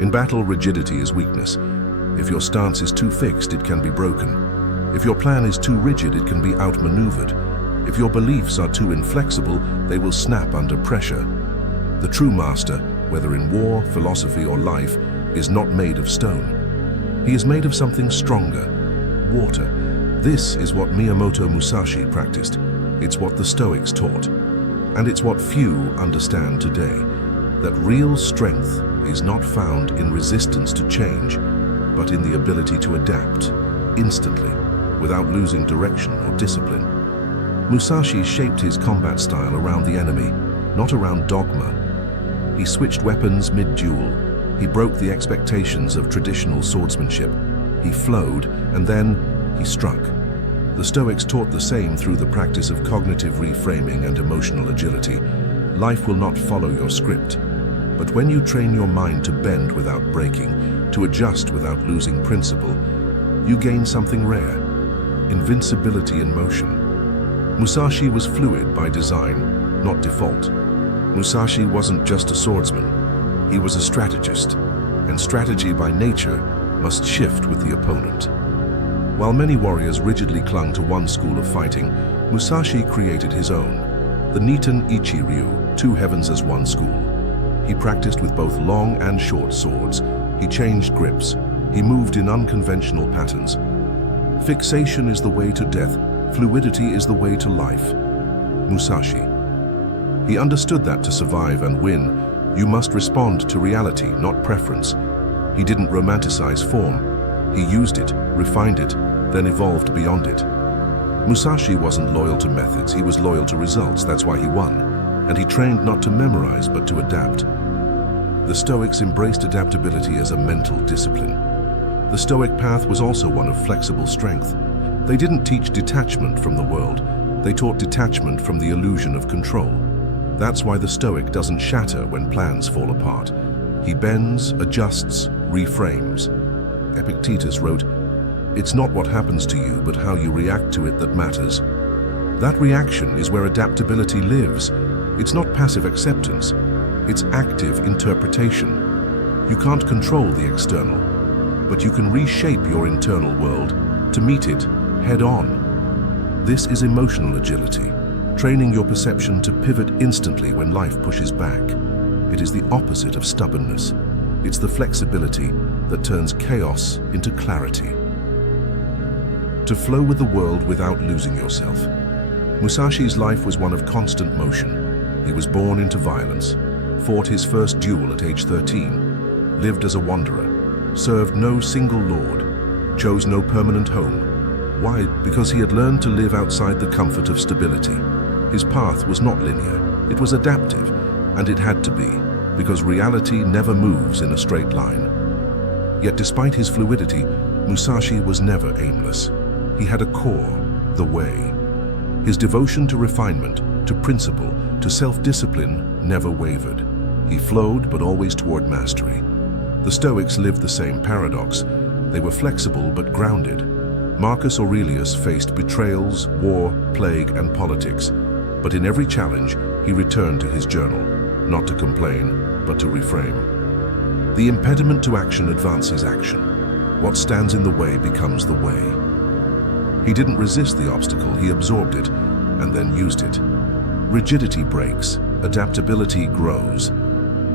In battle, rigidity is weakness. If your stance is too fixed, it can be broken. If your plan is too rigid, it can be outmaneuvered. If your beliefs are too inflexible, they will snap under pressure. The true master, whether in war, philosophy, or life, is not made of stone. He is made of something stronger, water. This is what Miyamoto Musashi practiced. It's what the Stoics taught. And it's what few understand today, that real strength is not found in resistance to change, but in the ability to adapt instantly, without losing direction or discipline. Musashi shaped his combat style around the enemy, not around dogma. He switched weapons mid-duel. He broke the expectations of traditional swordsmanship. He flowed, and then he struck. The Stoics taught the same through the practice of cognitive reframing and emotional agility. Life will not follow your script. But when you train your mind to bend without breaking, to adjust without losing principle, you gain something rare: invincibility in motion. Musashi was fluid by design, not default. Musashi wasn't just a swordsman. He was a strategist, and strategy by nature must shift with the opponent. While many warriors rigidly clung to one school of fighting, Musashi created his own, the Niiten Ichi Ryu, two heavens as one school. He practiced with both long and short swords. He changed grips. He moved in unconventional patterns. Fixation is the way to death. Fluidity is the way to life. Musashi. He understood that to survive and win, you must respond to reality, not preference. He didn't romanticize form. He used it, refined it, then evolved beyond it. Musashi wasn't loyal to methods, he was loyal to results. That's why he won. And he trained not to memorize, but to adapt. The Stoics embraced adaptability as a mental discipline. The Stoic path was also one of flexible strength. They didn't teach detachment from the world. They taught detachment from the illusion of control. That's why the Stoic doesn't shatter when plans fall apart. He bends, adjusts, reframes. Epictetus wrote, "It's not what happens to you, but how you react to it that matters." That reaction is where adaptability lives. It's not passive acceptance. It's active interpretation. You can't control the external, but you can reshape your internal world to meet it head on. This is emotional agility, training your perception to pivot instantly when life pushes back. It is the opposite of stubbornness. It's the flexibility that turns chaos into clarity. To flow with the world without losing yourself. Musashi's life was one of constant motion. He was born into violence, fought his first duel at age 13, lived as a wanderer, served no single lord, chose no permanent home. Why? Because he had learned to live outside the comfort of stability. His path was not linear, it was adaptive, and it had to be, because reality never moves in a straight line. Yet despite his fluidity, Musashi was never aimless. He had a core, the way. His devotion to refinement, to principle, to self-discipline never wavered. He flowed, but always toward mastery. The Stoics lived the same paradox. They were flexible but grounded. Marcus Aurelius faced betrayals, war, plague, and politics. But in every challenge, he returned to his journal, not to complain, but to reframe. The impediment to action advances action. What stands in the way becomes the way. He didn't resist the obstacle, he absorbed it, and then used it. Rigidity breaks, adaptability grows.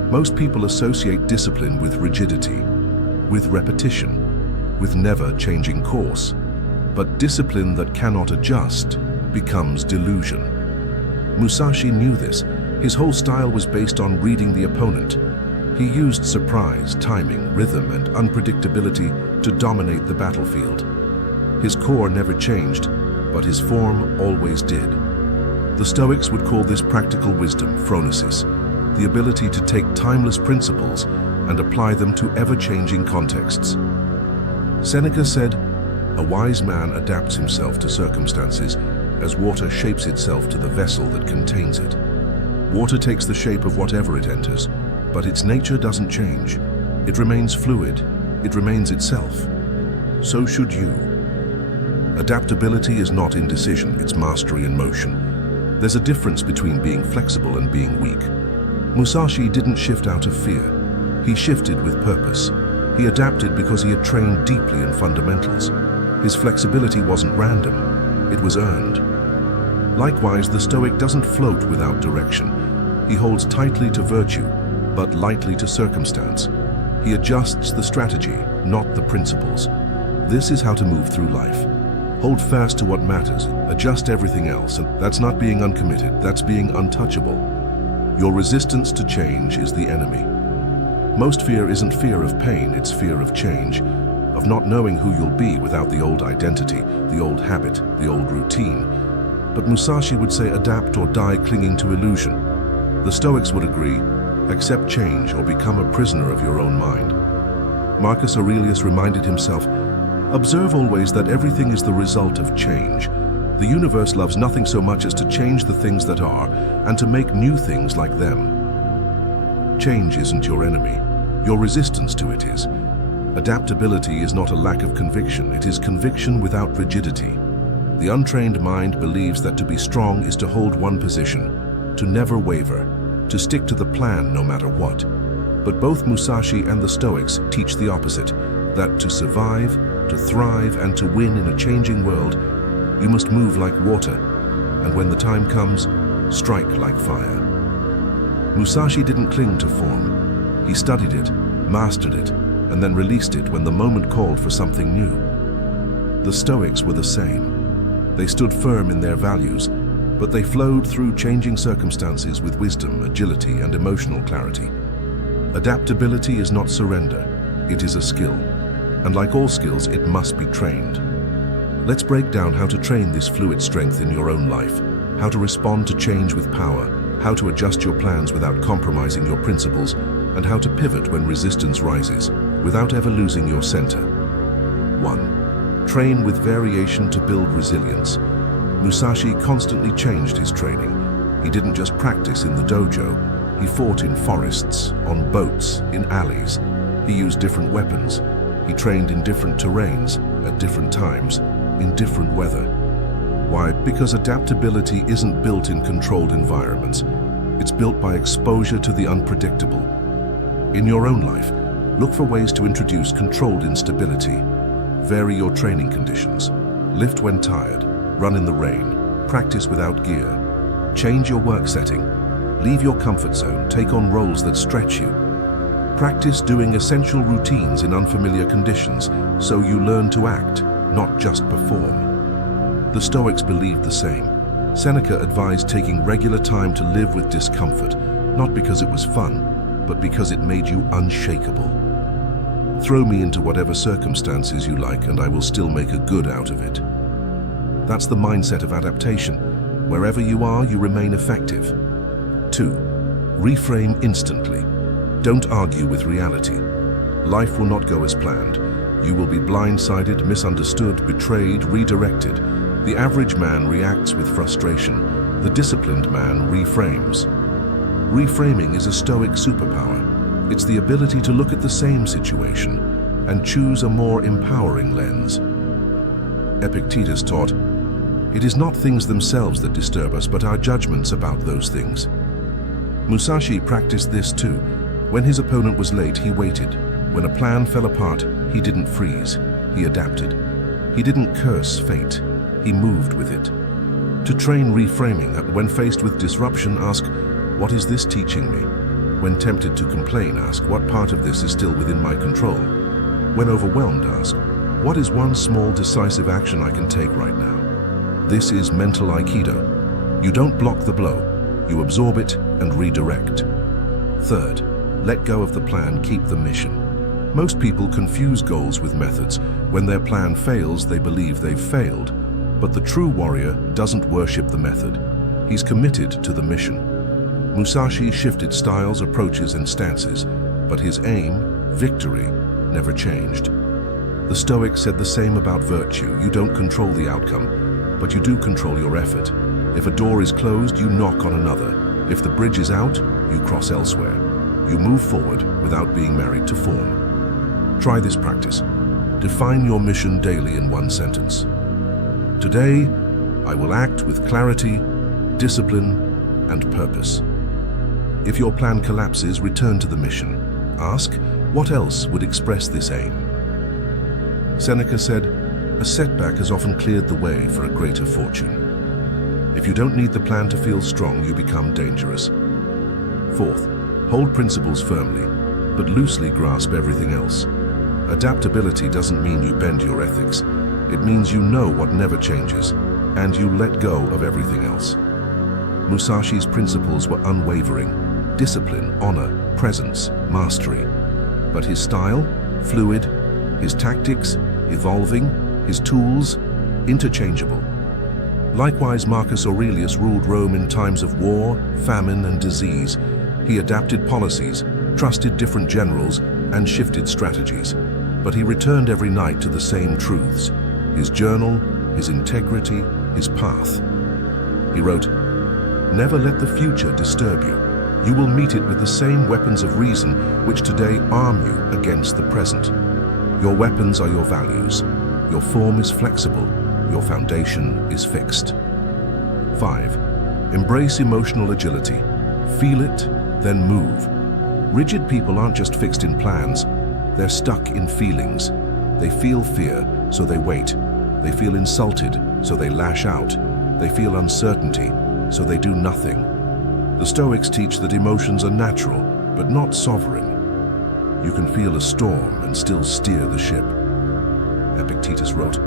Most people associate discipline with rigidity, with repetition, with never changing course. But discipline that cannot adjust becomes delusion. Musashi knew this. His whole style was based on reading the opponent. He used surprise, timing, rhythm, and unpredictability to dominate the battlefield. His core never changed, but his form always did. The Stoics would call this practical wisdom, phronesis, the ability to take timeless principles and apply them to ever-changing contexts. Seneca said, "A wise man adapts himself to circumstances as water shapes itself to the vessel that contains it." Water takes the shape of whatever it enters, but its nature doesn't change. It remains fluid. It remains itself. So should you. Adaptability is not indecision, it's mastery in motion. There's a difference between being flexible and being weak. Musashi didn't shift out of fear. He shifted with purpose. He adapted because he had trained deeply in fundamentals. His flexibility wasn't random, it was earned. Likewise, the Stoic doesn't float without direction. He holds tightly to virtue, but lightly to circumstance. He adjusts the strategy, not the principles. This is how to move through life. Hold fast to what matters, adjust everything else, and that's not being uncommitted, that's being untouchable. Your resistance to change is the enemy. Most fear isn't fear of pain, it's fear of change, of not knowing who you'll be without the old identity, the old habit, the old routine. But Musashi would say adapt or die clinging to illusion. The Stoics would agree, accept change or become a prisoner of your own mind. Marcus Aurelius reminded himself, observe always that everything is the result of change. The universe loves nothing so much as to change the things that are and to make new things like them. Change isn't your enemy. Your resistance to it is. Adaptability is not a lack of conviction, it is conviction without rigidity. The untrained mind believes that to be strong is to hold one position, to never waver, to stick to the plan no matter what. But both Musashi and the Stoics teach the opposite, that to survive, to thrive, and to win in a changing world, you must move like water, and when the time comes, strike like fire. Musashi didn't cling to form. He studied it, mastered it, and then released it when the moment called for something new. The Stoics were the same. They stood firm in their values, but they flowed through changing circumstances with wisdom, agility, and emotional clarity. Adaptability is not surrender, it is a skill. And like all skills, it must be trained. Let's break down how to train this fluid strength in your own life, how to respond to change with power, how to adjust your plans without compromising your principles, and how to pivot when resistance rises, without ever losing your center. 1. Train with variation to build resilience. Musashi constantly changed his training. He didn't just practice in the dojo, he fought in forests, on boats, in alleys. He used different weapons. He trained in different terrains, at different times, in different weather. Why? Because adaptability isn't built in controlled environments. It's built by exposure to the unpredictable. In your own life, look for ways to introduce controlled instability. Vary your training conditions. Lift when tired, run in the rain, practice without gear. Change your work setting. Leave your comfort zone, take on roles that stretch you. Practice doing essential routines in unfamiliar conditions so you learn to act, not just perform. The Stoics believed the same. Seneca advised taking regular time to live with discomfort, not because it was fun, but because it made you unshakable. Throw me into whatever circumstances you like and I will still make a good out of it. That's the mindset of adaptation. Wherever you are, you remain effective. 2. Reframe instantly. Don't argue with reality. Life will not go as planned. You will be blindsided, misunderstood, betrayed, redirected. The average man reacts with frustration. The disciplined man reframes. Reframing is a Stoic superpower. It's the ability to look at the same situation and choose a more empowering lens. Epictetus taught, "It is not things themselves that disturb us, but our judgments about those things." Musashi practiced this too. When his opponent was late, he waited. When a plan fell apart, he didn't freeze. He adapted. He didn't curse fate. He moved with it. To train reframing, when faced with disruption, ask, "What is this teaching me?" When tempted to complain, ask, "What part of this is still within my control?" When overwhelmed, ask, "What is one small decisive action I can take right now?" This is mental Aikido. You don't block the blow. You absorb it and redirect. 3. Let go of the plan, keep the mission. Most people confuse goals with methods. When their plan fails, they believe they've failed. But the true warrior doesn't worship the method. He's committed to the mission. Musashi shifted styles, approaches, and stances, but his aim, victory, never changed. The Stoics said the same about virtue. You don't control the outcome, but you do control your effort. If a door is closed, you knock on another. If the bridge is out, you cross elsewhere. You move forward without being married to form. Try this practice. Define your mission daily in one sentence. Today, I will act with clarity, discipline, and purpose. If your plan collapses, return to the mission. Ask, what else would express this aim? Seneca said, a setback has often cleared the way for a greater fortune. If you don't need the plan to feel strong, you become dangerous. Fourth, hold principles firmly, but loosely grasp everything else. Adaptability doesn't mean you bend your ethics. It means you know what never changes, and you let go of everything else. Musashi's principles were unwavering: discipline, honor, presence, mastery. But his style, fluid, his tactics, evolving, his tools, interchangeable. Likewise, Marcus Aurelius ruled Rome in times of war, famine, and disease. He adapted policies, trusted different generals, and shifted strategies. But he returned every night to the same truths: his journal, his integrity, his path. He wrote, "Never let the future disturb you. You will meet it with the same weapons of reason which today arm you against the present. Your weapons are your values. Your form is flexible. Your foundation is fixed." 5. Embrace emotional agility. Feel it, then move. Rigid people aren't just fixed in plans. They're stuck in feelings. They feel fear, so they wait. They feel insulted, so they lash out. They feel uncertainty, so they do nothing. The Stoics teach that emotions are natural, but not sovereign. You can feel a storm and still steer the ship. Epictetus wrote,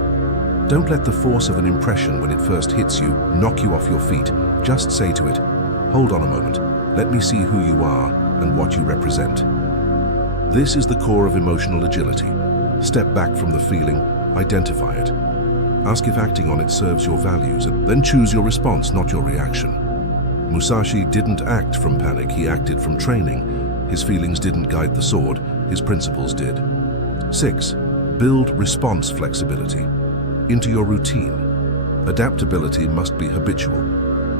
"Don't let the force of an impression when it first hits you knock you off your feet. Just say to it, 'Hold on a moment, let me see who you are and what you represent.'" This is the core of emotional agility. Step back from the feeling, identify it. Ask if acting on it serves your values, and then choose your response, not your reaction. Musashi didn't act from panic, he acted from training. His feelings didn't guide the sword, his principles did. 6. Build response flexibility into your routine. Adaptability must be habitual.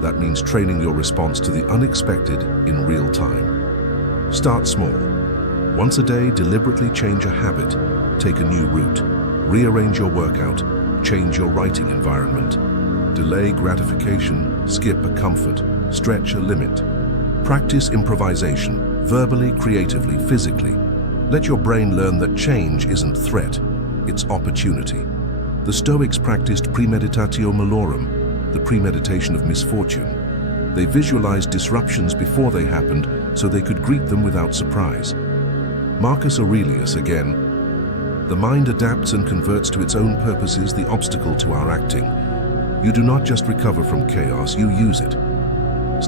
That means training your response to the unexpected in real time. Start small. Once a day, deliberately change a habit, take a new route, rearrange your workout, change your writing environment, delay gratification, skip a comfort, stretch a limit. Practice improvisation, verbally, creatively, physically. Let your brain learn that change isn't threat, it's opportunity. The Stoics practiced premeditatio malorum, the premeditation of misfortune. They visualized disruptions before they happened so they could greet them without surprise. Marcus Aurelius again, "The mind adapts and converts to its own purposes the obstacle to our acting. You do not just recover from chaos, you use it."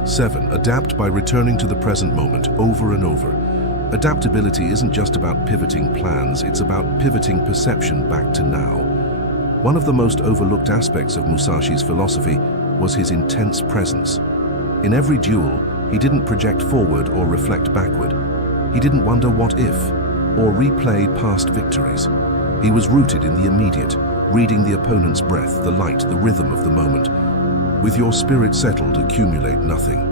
7. Adapt by returning to the present moment over and over. Adaptability isn't just about pivoting plans, it's about pivoting perception back to now. One of the most overlooked aspects of Musashi's philosophy was his intense presence. In every duel, he didn't project forward or reflect backward. He didn't wonder what if, or replay past victories. He was rooted in the immediate, reading the opponent's breath, the light, the rhythm of the moment. With your spirit settled, accumulate nothing.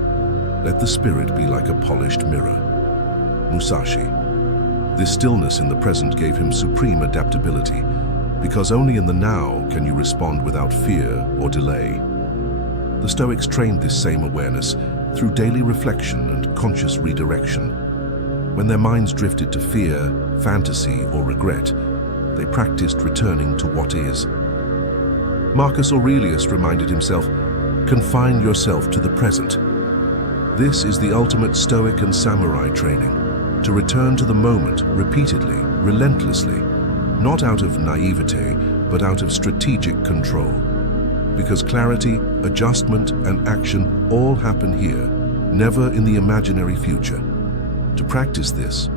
Let the spirit be like a polished mirror. Musashi. This stillness in the present gave him supreme adaptability, because only in the now can you respond without fear or delay. The Stoics trained this same awareness through daily reflection and conscious redirection. When their minds drifted to fear, fantasy, or regret, they practiced returning to what is. Marcus Aurelius reminded himself, "Confine yourself to the present." This is the ultimate Stoic and samurai training, to return to the moment repeatedly, relentlessly, not out of naivete, but out of strategic control. Because clarity, adjustment, and action all happen here, never in the imaginary future. To practice this,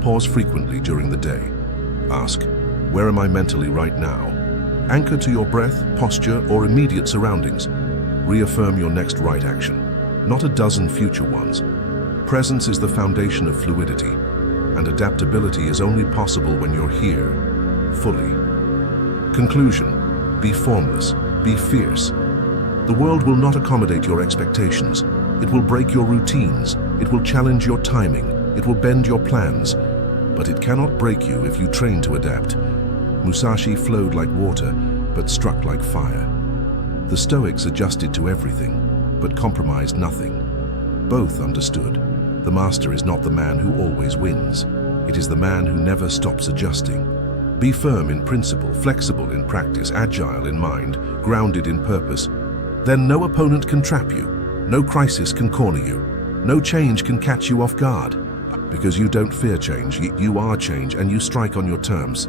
pause frequently during the day. Ask, where am I mentally right now? Anchor to your breath, posture, or immediate surroundings. Reaffirm your next right action, not a dozen future ones. Presence is the foundation of fluidity, and adaptability is only possible when you're here, fully. Conclusion: be formless, be fierce. The world will not accommodate your expectations. It will break your routines. It will challenge your timing. It will bend your plans. But it cannot break you if you train to adapt. Musashi flowed like water, but struck like fire. The Stoics adjusted to everything, but compromised nothing. Both understood. The master is not the man who always wins. It is the man who never stops adjusting. Be firm in principle, flexible in practice, agile in mind, grounded in purpose. Then no opponent can trap you, no crisis can corner you, no change can catch you off guard. Because you don't fear change, you are change, and you strike on your terms.